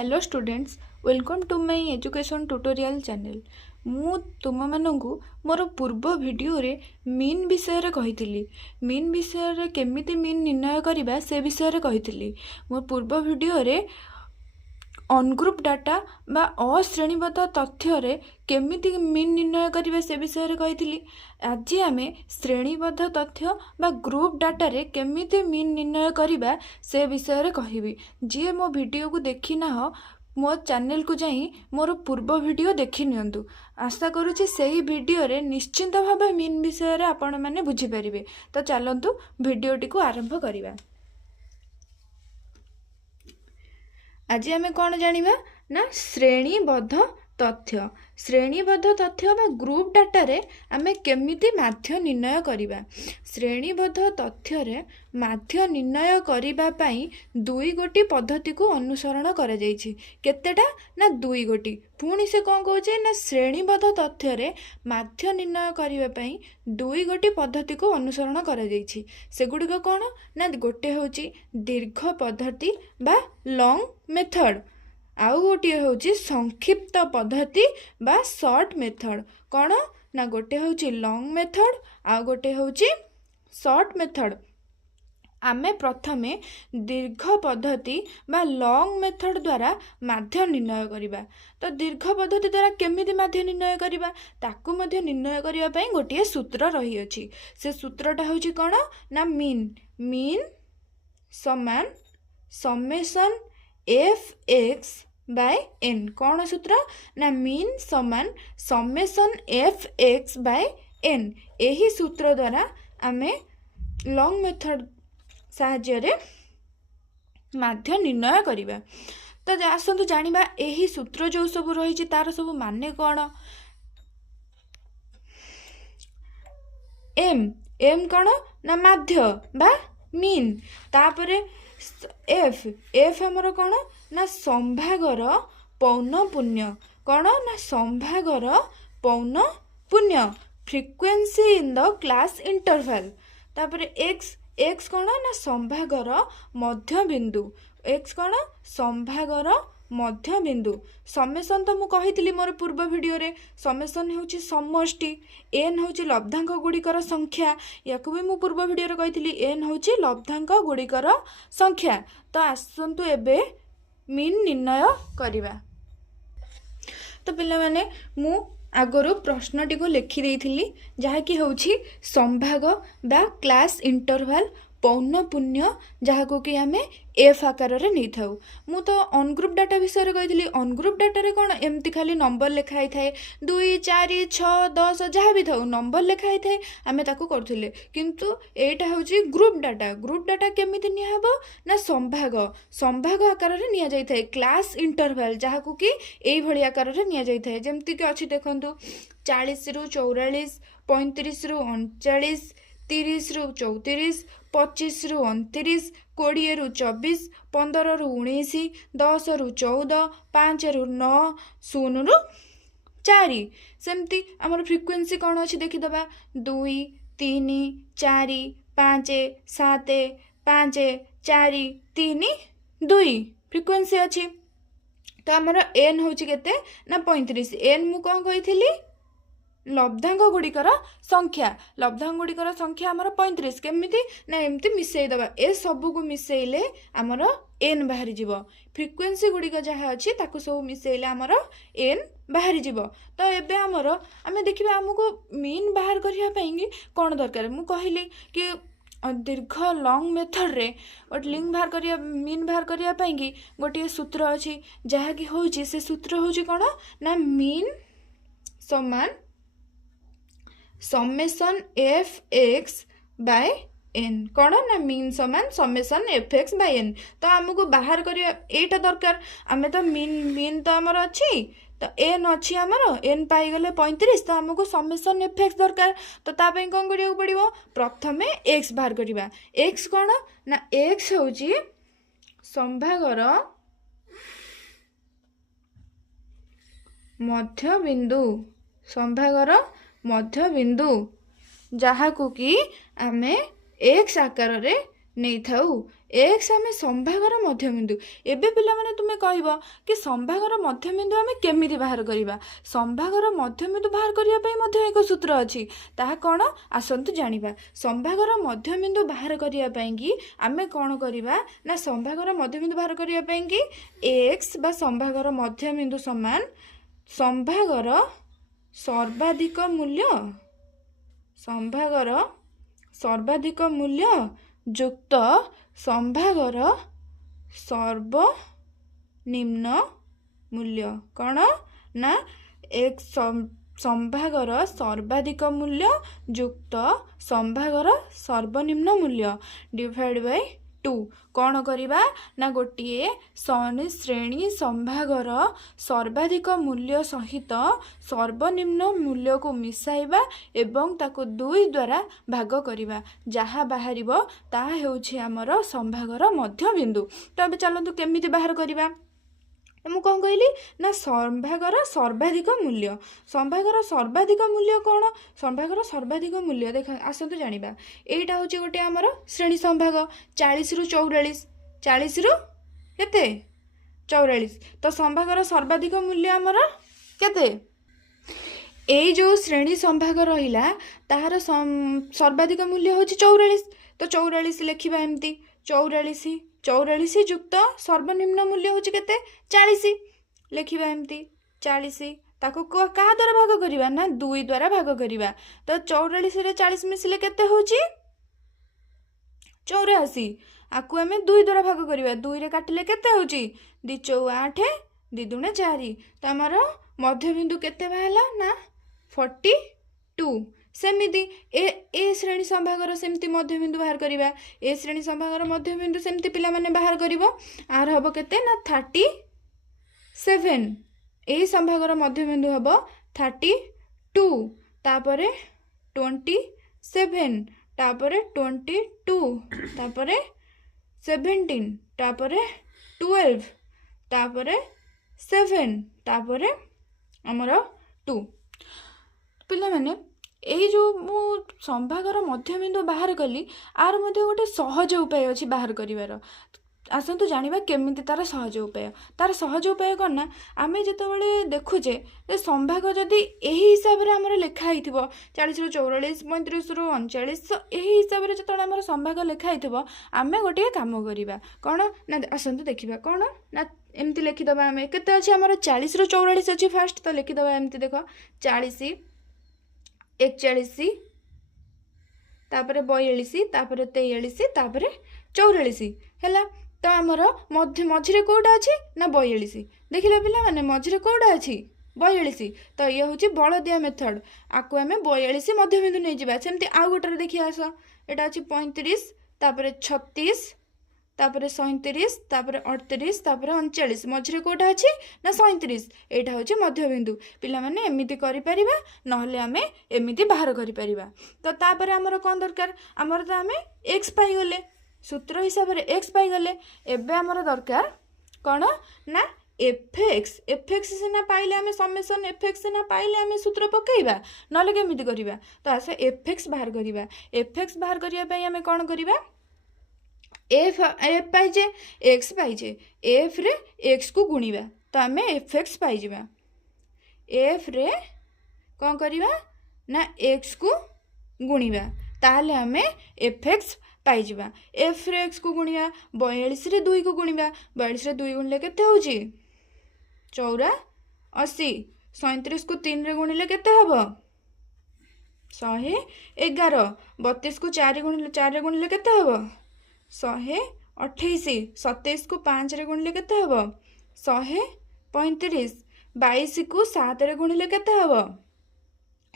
Hello students, welcome to my education tutorial channel. मु तुम मानू मोर पूर्व वीडियो रे मीन विषय कही मीन विषय केमिति मीन निर्णय करबा से विषय कही मोर पूर्व वीडियो रे अनग्रुप डाटा बा अश्रेणीबद्ध तथ्य केमिति मीन निर्णय करबा से विषय कही। आज आम श्रेणीबद्ध तथ्य बा ग्रुप डाटा रे केमिति मीन निर्णय करबा से विषय कहबी। जी मो वीडियो को देखी ना हो मो चैनल को जाई मोर पूर्व वीडियो देखि नियंतु। आशा करूची सही वीडियो रे निश्चिंत भाव मीन विषय रे आपण माने बुझी परिबे। तो चलंतु वीडियोटी को आरंभ करिबा। आज आम कौन जानिबा ना श्रेणीबद्ध तथ्य। श्रेणीबद्ध तथ्य बा ग्रुप डाटा रे आमे केमिति माध्य निर्णय करिबा। श्रेणीबद्ध तथ्य रे माध्य निर्णय करिबा पई दुई गोटी पद्धति को अनुसरण करा जायछि। केतेटा ना दुई गोटी। पुणी से कौन कहछे ना श्रेणीबद्ध तथ्य रे माध्य निर्णय करिबा पई दुई गोटी पद्धति को अनुसरण करा जायछि। सेगुडिक कौन ना गोटे होछि दीर्घ पद्धति बा लॉन्ग मेथड, आउ गोटे होछि संक्षिप्त पद्धति बा शॉर्ट मेथड। कौन ना गोटे होछि लॉन्ग मेथड आउ गोटे होछि शॉर्ट मेथड। आमे प्रथमे दीर्घ पद्धति बा लॉन्ग मेथड द्वारा माध्य निर्णय करिबा। तो दीर्घ पद्धति द्वारा केमिति माध्य निर्णय करिबा ताकू मध्य निर्णय करिबा पई गोटे सूत्र रही अछि। से सूत्रटा होछि कोन ना मीन। मीन समान summation f x by n. कौन सूत्र ना मीन समान summation f x by n. यही सूत्र द्वारा आमे लॉन्ग मेथड साहाय्य माध्य निर्णय करिबा। तो आसतु जानिबा यही सूत्र जो सब रही तार सब माने कौन। एम एम कौन ना माध्य बा मीन। तापरे एफ एफ हमर कौन ना संभागर पौनपुण्य। कौन ना संभागर पौनपुण्य frequency in the class interval. तापरे एक्स एक्स कौन ना संभागर मध्य बिंदु। एक्स कौन संभागर मध्य बिंदु। समेशन तो मु कहितली मोर पूर्व वीडियो रे समेशन होची समष्टि, एन होची लब्धांक गुड़िकर संख्या। याकू भी मु पूर्व वीडियो रे कहितली एन होची लब्धांक गुड़िकर संख्या। तो आसंतु एबे मीन निर्णय करिबा। तो पिला माने मु आगरो प्रश्नटी को लिखि देइथिली जहाँकि होछि संभाग बा क्लास इंटरवल पौनपुण्य जहाँको कि आमे एफ आकार रे नहीं थाउ। मु तो अनग्रुप डाटा विषय रे कहितली। अनग्रुप डाटा रे कोन एमती खाली नंबर लिखाई थाए 2 4 6 10 जहाँ भी थाउ नंबर लिखाई थाए आमे ताको करथिले। किंतु एटा होछि ग्रुप डाटा। ग्रुप डाटा केमिति निया हबो ना संभाग संभाग आकार रे निया जाई थाए क्लास इंटरवल जहाँको कि एई भली आकार रे निया जाई थाए। जेमती कि अछि देखंतु 40 रु 44 35 रु 39 30 रु 34 25 रु 29 20 रु 24 15 रु 19 10 रु 14 5 रु 9 0 रु 4। सेमती आमर फ्रीक्वेंसी कौन अच्छी देखीदबा 2 3 4 5 7 5 4 3 2 फ्रीक्वेंसी अच्छी। तो आमर एन होची केते ना 35। एन मु कौन कही लब्धांक गुड़िकर संख्या। लब्धांक गुड़िकर संख्या आमर 35 केमिति ना एमती मिसई दबा। ए सबू को मिसईले आमर एन बाहरी जीवो। फ्रीक्वेंसी गुड़िक जहाँ अच्छी ताकू सब मिसईले आमर एन बाहरी जीवो। तो एबे आमर आमे देखिबा हमको मीन बाहर करिया पईंगी कोन दरकार। मु कहिली कि दीर्घ लॉन्ग मेथड रे गोटे लिंक बाहर करिया मीन बाहर करिया पईंगी गोटे सूत्र अच्छी जहाँ कि होची से सूत्र होची कोन ना मीन समान summation f x by n. कौन ना मीन समान summation f x by n. तो आमको बाहर करिया एटा दरकार। आमे तो मीन तो आमर अच्छी तो एन अच्छी आमर एन पाई गले 35 तो आमको समेशन एफ एक्स दरकार। तो तापई कौन करिया पड़िबो प्रथमे एक्स बाहर करिबा। एक्स कौन ना एक्स होची संभागर मध्य बिंदु। संभागर मध्य बिंदु जहाँ को कि आमे एक्स आकार रे ନେଇଥାଉ। x ଆମେ ସମ୍ଭାଗର ମଧ୍ୟବିନ୍ଦୁ। ଏବେ ପିଲାମାନେ ତୁମେ କହିବ କି ସମ୍ଭାଗର ମଧ୍ୟବିନ୍ଦୁ ଆମେ କେମିତି ବାହାର କରିବା? ସମ୍ଭାଗର ମଧ୍ୟବିନ୍ଦୁ ବାହାର କରିବା ପାଇଁ ମଧ୍ୟ ଏକ ସୂତ୍ର ଅଛି। ତାହା କ'ଣ? ଆସନ୍ତୁ ଜାଣିବା। ସମ୍ଭାଗର ମଧ୍ୟବିନ୍ଦୁ ବାହାର କରିବା ପାଇଁକି ଆମେ କ'ଣ କରିବା ନା ସମ୍ଭାଗର ମଧ୍ୟବିନ୍ଦୁ ବାହାର କରିବା ପାଇଁକି x ବା ସମ୍ଭାଗର ମଧ୍ୟବିନ୍ଦୁ ସମାନ ସମ୍ଭାଗର ସର୍ବାଧିକ ମୂଲ୍ୟ ଯୁକ୍ତ ସମ୍ଭାଗର ସର୍ବନିମ୍ନ ମୂଲ୍ୟ। କ'ଣ ନା ସମ୍ଭାଗର ସର୍ବାଧିକ ମୂଲ୍ୟ ଯୁକ୍ତ ସମ୍ଭାଗର ସର୍ବନିମ୍ନ ମୂଲ୍ୟ ଡିଭାଇଡ୍ ବାଇ 2। କ'ଣ କରିବା ନା ଗୋଟିଏ ଶ୍ରେଣୀ ସମ୍ଭାଗର ସର୍ବାଧିକ ମୂଲ୍ୟ ସହିତ ସର୍ବନିମ୍ନ ମୂଲ୍ୟକୁ ମିଶାଇବା ଏବଂ ତାକୁ 2 ଦ୍ୱାରା ଭାଗ କରିବା। ଯାହା ବାହାରିବ ତାହା ହେଉଛି ଆମର ସମ୍ଭାଗର ମଧ୍ୟବିନ୍ଦୁ। ତ ଏବେ ଚାଲନ୍ତୁ କେମିତି ବାହାର କରିବା। ମୁଁ କ'ଣ କହିଲି ନା ସମ୍ଭାଗର ସର୍ବାଧିକ ମୂଲ୍ୟ। ସମ୍ଭାଗର ସର୍ବାଧିକ ମୂଲ୍ୟ କ'ଣ? ସମ୍ଭାଗର ସର୍ବାଧିକ ମୂଲ୍ୟ ଦେଖ ଆସନ୍ତୁ ଜାଣିବା। ଏଇଟା ହେଉଛି ଗୋଟେ ଆମର ଶ୍ରେଣୀ ସମ୍ଭାଗ 40ରୁ 44। 40ରୁ କେତେ? 44। ତ ସମ୍ଭାଗର ସର୍ବାଧିକ ମୂଲ୍ୟ ଆମର କେତେ? ଏଇ ଯେଉଁ ଶ୍ରେଣୀ ସମ୍ଭାଗ ରହିଲା ତାହାର ସର୍ବାଧିକ ମୂଲ୍ୟ ହେଉଛି 44। ତ 44 ଲେଖିବା ଏମିତି 44 ଯୁକ୍ତ ସର୍ବନିମ୍ନ ମୂଲ୍ୟ ହେଉଛି କେତେ? 40। ଲେଖିବା ଏମିତି 40। ତାକୁ କାହା ଦ୍ୱାରା ଭାଗ କରିବା ନା 2 ଦ୍ୱାରା ଭାଗ କରିବା। ତ 44ରେ 40 ମିଶିଲେ କେତେ ହେଉଛି? 84। ଆକୁ ଆମେ 2 ଦ୍ୱାରା ଭାଗ କରିବା। 2ରେ କାଟିଲେ କେତେ ହେଉଛି? 2 ଚଉ 8, 2 ଦୁଣେ 4। ତ ଆମର ମଧ୍ୟବିନ୍ଦୁ କେତେ ବାହାରିଲା ନା 42। ସେମିତି ଏ ଶ୍ରେଣୀ ସମ୍ଭାଗର ସେମିତି ମଧ୍ୟବିନ୍ଦୁ ବାହାର କରିବା। ଏ ଶ୍ରେଣୀ ସମ୍ଭାଗର ମଧ୍ୟବିନ୍ଦୁ ସେମିତି ପିଲାମାନେ ବାହାର କରିବ। ଆର ହେବ କେତେ ନା 37। ଏହି ସମ୍ଭାଗର ମଧ୍ୟବିନ୍ଦୁ ହେବ 32, ତାପରେ 27, ତାପରେ 22, ତାପରେ 17, ତାପରେ 12, ତାପରେ 7, ତାପରେ ଆମର 2। ପିଲାମାନେ ଏଇ ଯେଉଁ ମୁଁ ସମ୍ଭାଗର ମଧ୍ୟବିନ୍ଦୁ ବାହାର କଲି ଆର ମଧ୍ୟ ଗୋଟେ ସହଜ ଉପାୟ ଅଛି ବାହାର କରିବାର। ଆସନ୍ତୁ ଜାଣିବା କେମିତି ତାର ସହଜ ଉପାୟ। ତାର ସହଜ ଉପାୟ କ'ଣ ନା ଆମେ ଯେତେବେଳେ ଦେଖୁଛେ ଯେ ସମ୍ଭାଗ ଯଦି ଏହି ହିସାବରେ ଆମର ଲେଖା ହେଇଥିବ 40ରୁ 44, 35ରୁ 39, ତ ଏହି ହିସାବରେ ଯେତେବେଳେ ଆମର ସମ୍ଭାଗ ଲେଖା ହେଇଥିବ ଆମେ ଗୋଟିଏ କାମ କରିବା। କ'ଣ ନା ଆସନ୍ତୁ ଦେଖିବା। କ'ଣ ନା ଏମିତି ଲେଖିଦେବା। ଆମେ କେତେ ଅଛି ଆମର 40ରୁ 44 ଅଛି ଫାଷ୍ଟ। ତ ଲେଖିଦେବା ଏମିତି ଦେଖ 40, 41, ତାପରେ 42, ତାପରେ 43, ତାପରେ 44 ହେଲା। ତ ଆମର ମଝିରେ କେଉଁଟା ଅଛି ନା 42। ଦେଖିଲେ ପିଲାମାନେ ମଝିରେ କେଉଁଟା ଅଛି? 42। ତ ଇଏ ହେଉଛି ବଳଦିଆ ମେଥଡ଼। ଆକୁ ଆମେ 42 ମଧ୍ୟବିନ୍ଦୁ ନେଇଯିବା। ସେମିତି ଆଉ ଗୋଟାରେ ଦେଖିବା ଆସ। ଏଇଟା ଅଛି 35, ତାପରେ 36, ତାପରେ 37, ତାପରେ 38, ତାପରେ 39। ମଝିରେ କେଉଁଟା ଅଛି ନା 37। ଏଇଟା ହେଉଛି ମଧ୍ୟବିନ୍ଦୁ। ପିଲାମାନେ ଏମିତି କରିପାରିବା, ନହେଲେ ଆମେ ଏମିତି ବାହାର କରିପାରିବା। ତ ତାପରେ ଆମର କ'ଣ ଦରକାର? ଆମର ତ ଆମେ x ପାଇଗଲେ, ସୂତ୍ର ହିସାବରେ x ପାଇଗଲେ। ଏବେ ଆମର ଦରକାର କ'ଣ ନା fx ସିନା ପାଇଲେ ଆମେ ସमेସନ୍ fx ସିନା ପାଇଲେ ଆମେ ସୂତ୍ର ପକାଇବା, ନହେଲେ କେମିତି କରିବା? ତ ଆସ fx ବାହାର କରିବା। fx ବାହାର କରିବା ପାଇଁ ଆମେ କ'ଣ କରିବା? f ପାଇଛେ, x ପାଇଛେ, fରେ x କୁ ଗୁଣିବା। ତ ଆମେ fx ପାଇଯିବା। fରେ କ'ଣ କରିବା ନା x କୁ ଗୁଣିବା, ତାହେଲେ ଆମେ fx ପାଇଯିବା। fରେ x କୁ ଗୁଣିବା, 42ରେ 2 କୁ ଗୁଣିବା। 42ରେ 2 ଗୁଣିଲେ କେତେ ହେଉଛି? 84। 37କୁ 3ରେ ଗୁଣିଲେ କେତେ ହେବ? 111। 32କୁ 4ରେ ଗୁଣିଲେ କେତେ ହେବ? 128। 27କୁ 5ରେ ଗୁଣିଲେ କେତେ ହେବ? 135। 22କୁ 7ରେ ଗୁଣିଲେ କେତେ ହେବ?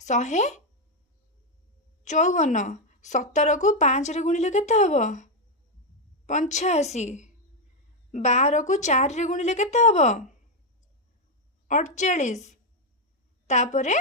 154। 17କୁ 5ରେ ଗୁଣିଲେ କେତେ ହେବ? 85। 12କୁ 4ରେ ଗୁଣିଲେ କେତେ ହେବ? 48। ତାପରେ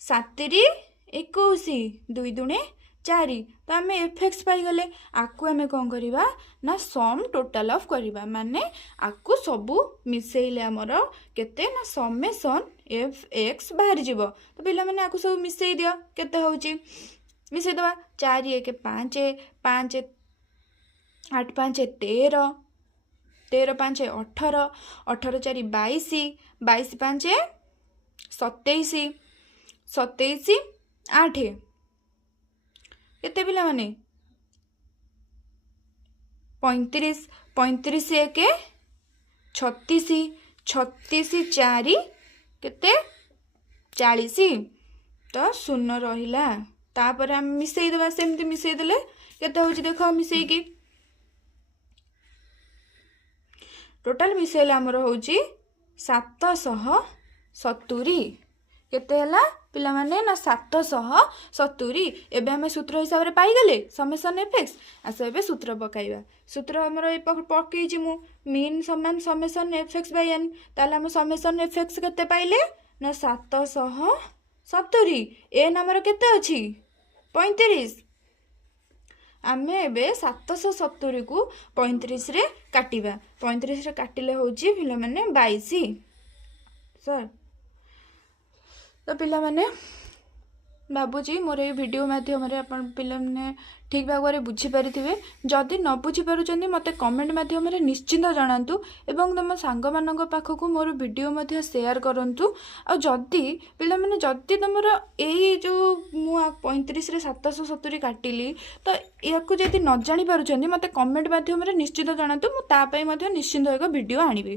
7ରେ 21, 2 ଦୁଣେ 4। ତ ଆମେ fx ପାଇଗଲେ। ଆକୁ ଆମେ କ'ଣ କରିବା ନା ସମ୍ ଟୋଟାଲ ଅଫ୍ କରିବା। ମାନେ ଆକୁ ସବୁ ମିଶେଇଲେ ଆମର କେତେ ନା ସमेସନ୍ fx ବାହାରିଯିବ। ତ ପିଲାମାନେ ଆକୁ ସବୁ ମିଶେଇ ଦିଅ। କେତେ ହେଉଛି? ମିଶେଇଦେବା। 4 1 5, 5 8 5 13, 13 5 18, 18 4 22, 22 5 27, 27 8 केते पिला माने 35, 35 1 36, 36 4 केते 40 तो शून्य रहिला तापर हम मिसई देबा सेमती मिसई देले केते होची देखो मिसई टोटल मिसेल आमर होची 770 केते हला पिला माने ना 770 एबे हमें सूत्र हिसाब रे पाई गले समेशन एफएक्स आसे एबे सूत्र पकाइबा सूत्र हमर ए पकई जी मु मीन समान समेशन एफएक्स बाय एन ताले हम समेशन एफएक्स केते पाइले ना 770 एन हमर केते अछि 35 आमे एबे 770 को 35 रे काटिबा 35 रे काटिले होची पिला माने 22 सर तो पिला माने बाबूजी मोर ये वीडियो माध्यम रे अपन पिला माने ठीक भाग में बुझी पारिथिबे जदि न बुझी पारुचंदी मते कमेंट माध्यम रे निश्चिंत जणांतु एवं तम सांग मानक पाखकु मोर वीडियो मध्ये शेयर करंतु आ जदि पिला माने जदि तमरो एई जो मु 35 रे 770 काटिली तो याकु जदि न जानि पारुचंदी मते कमेंट माध्यम रे निश्चिंत जणांतु मु ता पई मध्ये निश्चिंत एक वीडियो आनिबे